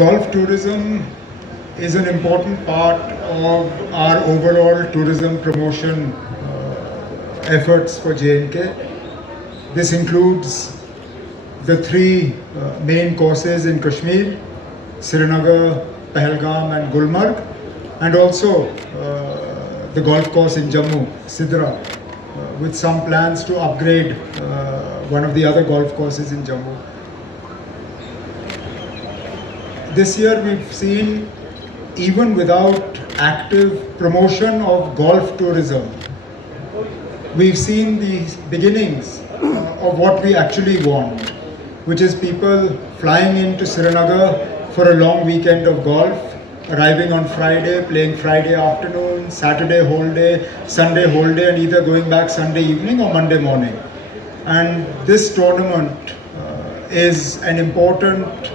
Golf tourism is an important part of our overall tourism promotion efforts for J&K. This includes the three main courses in Kashmir, Srinagar, Pahalgam and Gulmarg, and also the golf course in Jammu, Sidra, with some plans to upgrade one of the other golf courses in Jammu. This year we've seen, even without active promotion of golf tourism, we've seen the beginnings of what we actually want, which is people flying into Srinagar for a long weekend of golf, arriving on Friday, playing Friday afternoon, Saturday whole day, Sunday whole day, and either going back Sunday evening or Monday morning. And this tournament is an important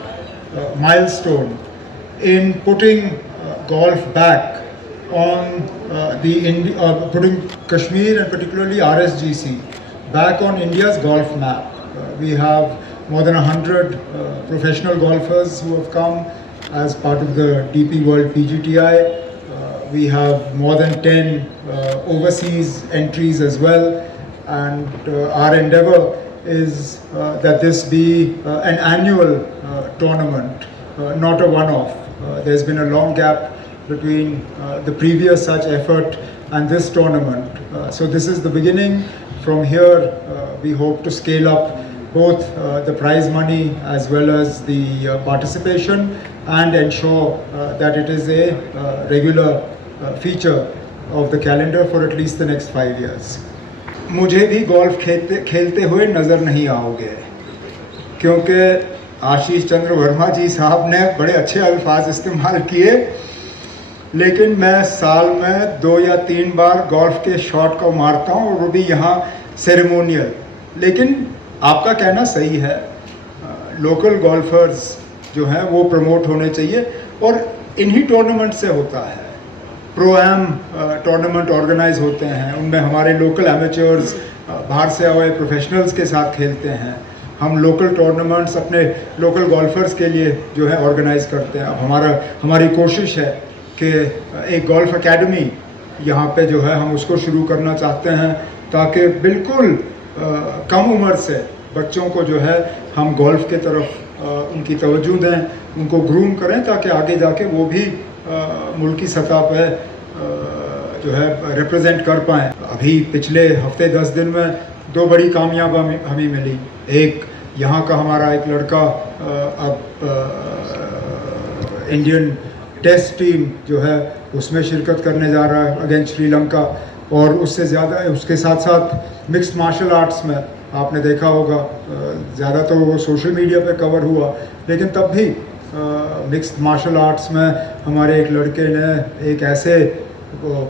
milestone in putting golf back on putting Kashmir and particularly RSGC back on India's golf map. We have more than 100 professional golfers who have come as part of the DP World PGTI. We have more than 10 overseas entries as well, and our endeavor is that this be an annual tournament, not a one-off. There's been a long gap between the previous such effort and this tournament. So this is the beginning. From here, we hope to scale up both the prize money as well as the participation, and ensure that it is a regular feature of the calendar for at least the next 5 years. मुझे भी golf खेलते हुए नज़र नहीं आओगे, क्योंकि आशीष चंद्र वर्मा जी साहब ने बड़े अच्छे अल्फाज इस्तेमाल किए, लेकिन मैं साल में 2 या 3 बार गोल्फ के शॉट को मारता हूँ, और वो भी यहाँ सेरेमोनियल. लेकिन आपका कहना सही है, लोकल गोल्फर्स जो हैं वो प्रमोट होने चाहिए, और इन्हीं टूर्नामेंट से होता है. प्रो-एम टूर्नामेंट ऑर्गेनाइज होते हैं, उनमें हमारे लोकल एमेच्योर्स बाहर से आए प्रोफेशनल्स के साथ खेलते हैं. हम लोकल टूर्नामेंट्स अपने लोकल गोल्फर्स के लिए जो है ऑर्गेनाइज करते हैं. अब हमारी कोशिश है कि एक गोल्फ एकेडमी यहाँ पे जो है हम उसको शुरू करना चाहते हैं, ताकि बिल्कुल कम उम्र से बच्चों को जो है हम गोल्फ के तरफ उनकी तवज्जो दें, उनको ग्रूम करें, ताकि आगे जाके वो भी मुल्की सतह पे जो है रिप्रेजेंट कर पाएँ. अभी पिछले हफ्ते 10 दिन में 2 बड़ी कामयाब हमें मिली. एक यहाँ का हमारा एक लड़का अब इंडियन टेस्ट टीम जो है उसमें शिरकत करने जा रहा है अगेंस्ट श्रीलंका, और उससे ज़्यादा उसके साथ साथ मिक्स्ड मार्शल आर्ट्स में आपने देखा होगा, ज़्यादा तो वो सोशल मीडिया पे कवर हुआ, लेकिन तब भी मिक्स्ड मार्शल आर्ट्स में हमारे एक लड़के ने एक ऐसे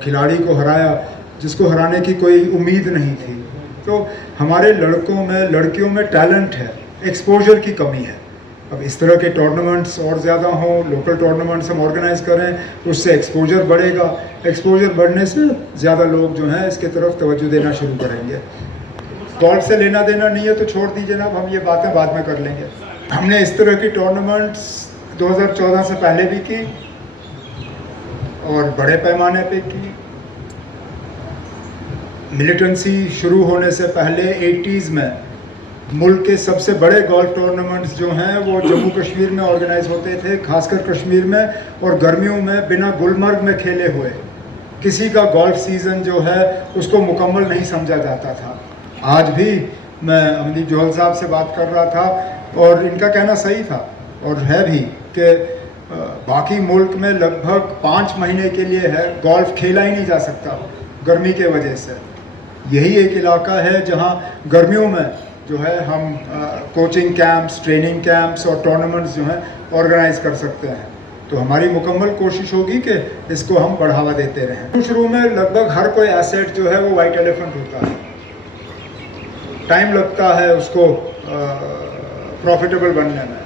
खिलाड़ी को हराया जिसको हराने की कोई उम्मीद नहीं थी. तो हमारे लड़कों में लड़कियों में टैलेंट है, एक्सपोजर की कमी है. अब इस तरह के टूर्नामेंट्स और ज़्यादा हों, लोकल टूर्नामेंट्स हम ऑर्गेनाइज करें, उससे एक्सपोजर बढ़ेगा. एक्सपोजर बढ़ने से ज़्यादा लोग जो हैं इसके तरफ तवज्जो देना शुरू करेंगे. गोल्फ से लेना देना नहीं है तो छोड़ दीजिए ना, हम ये बातें बाद में कर लेंगे. हमने इस तरह की टूर्नामेंट्स 2014 से पहले भी की और बड़े पैमाने पे की. मिलिटेंसी शुरू होने से पहले 80s में मुल्क के सबसे बड़े गोल्फ टूर्नामेंट्स जो हैं वो जम्मू कश्मीर में ऑर्गेनाइज होते थे, खासकर कश्मीर में, और गर्मियों में बिना गुलमर्ग में खेले हुए किसी का गोल्फ सीज़न जो है उसको मुकम्मल नहीं समझा जाता था. आज भी मैं अमदीप जोहल साहब से बात कर रहा था, और इनका कहना सही था और है भी, कि बाकी मुल्क में लगभग 5 महीने के लिए है गोल्फ खेला ही नहीं जा सकता गर्मी के वजह से. यही एक इलाका है जहां गर्मियों में जो है हम कोचिंग कैंप्स, ट्रेनिंग कैंप्स और टूर्नामेंट्स जो हैं ऑर्गेनाइज कर सकते हैं. तो हमारी मुकम्मल कोशिश होगी कि इसको हम बढ़ावा देते रहें. शुरू में लगभग हर कोई एसेट जो है वो वाइट एलिफेंट होता है, टाइम लगता है उसको प्रॉफिटेबल बनने में,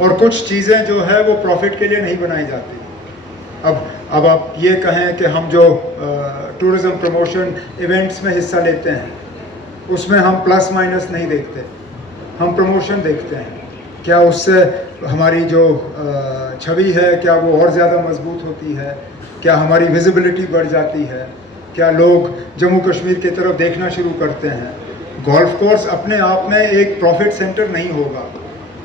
और कुछ चीज़ें जो है वो प्रॉफिट के लिए नहीं बनाई जाती. अब आप ये कहें कि हम जो टूरिज़्म प्रमोशन इवेंट्स में हिस्सा लेते हैं उसमें हम प्लस माइनस नहीं देखते, हम प्रमोशन देखते हैं. क्या उससे हमारी जो छवि है क्या वो और ज़्यादा मजबूत होती है, क्या हमारी विजिबिलिटी बढ़ जाती है, क्या लोग जम्मू कश्मीर की तरफ देखना शुरू करते हैं। गोल्फ कोर्स अपने आप में एक प्रॉफिट सेंटर नहीं होगा,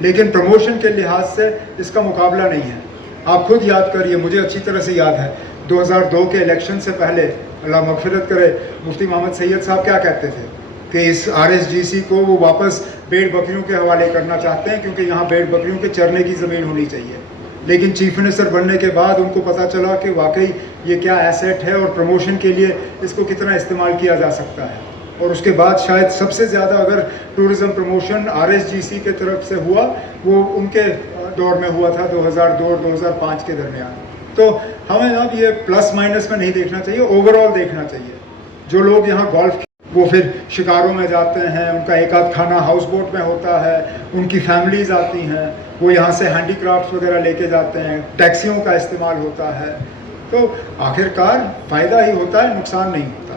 लेकिन प्रमोशन के लिहाज से इसका मुकाबला नहीं है। आप खुद याद करिए, मुझे अच्छी तरह से याद है 2002 के इलेक्शन से पहले, अल्लाह मगफिरत करे, मुफ्ती मोहम्मद सैयद साहब क्या कहते थे कि इस RSGC को वो वापस भेड़ बकरियों के हवाले करना चाहते हैं क्योंकि यहाँ भेड़ बकरियों के चरने की ज़मीन होनी चाहिए। लेकिन चीफ मिनिस्टर बनने के बाद उनको पता चला कि वाकई ये क्या एसेट है और प्रमोशन के लिए इसको कितना इस्तेमाल किया जा सकता है। और उसके बाद शायद सबसे ज़्यादा अगर टूरिज़म प्रमोशन RSGC के तरफ से हुआ वो उनके दौर में हुआ था 2002 और 2005 के दरमियान। तो हमें अब ये प्लस माइनस में नहीं देखना चाहिए, ओवरऑल देखना चाहिए। जो लोग यहाँ गोल्फ वो फिर शिकारों में जाते हैं, उनका एक आध खाना हाउस बोट में होता है, उनकी फैमिलीज आती हैं, वो यहाँ से हैंडीक्राफ्ट्स वगैरह लेके जाते हैं, टैक्सियों का इस्तेमाल होता है, तो आखिरकार फ़ायदा ही होता है, नुकसान नहीं होता।